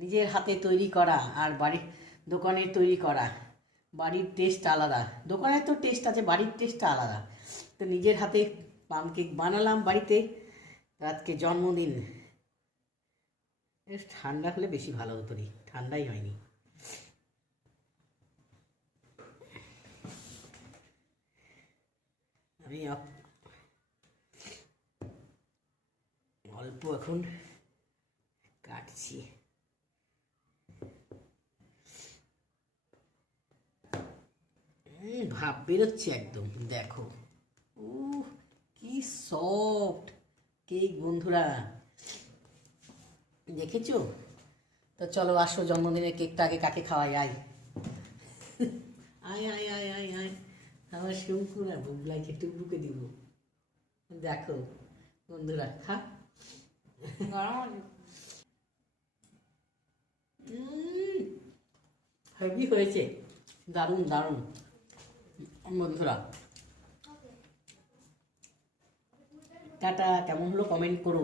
নিজের হাতে তৈরি করা আর বাড়ির দোকানের তৈরি করা, বাড়ির টেস্ট আলাদা। দোকানের তো টেস্ট আছে, বাড়ির টেস্টটা আলাদা। তো নিজের হাতে পাম কেক বানালাম বাড়িতে। আজকে জন্মদিন। ঠান্ডা হলে বেশি ভালো হতো রে, ঠান্ডাই হয়নি। আমি অল্প এখন কাটছি। ভাব বেরোচ্ছে একদম, দেখো। কি সফট কেক বন্ধুরা, দেখেছো? তো চলো আসো, জন্মদিনের কেকটা আগে কাকে খাওয়াই। আয় আয় আয় আয় আয় আয়, আমার শঙ্কু না বুবলাইকে টুকরুকে দিব। দেখো বন্ধুরা, খা। হেভি হয়েছে, দারুণ দারুণ বন্ধুরা। টাটা, কেমন হলো কমেন্ট করো।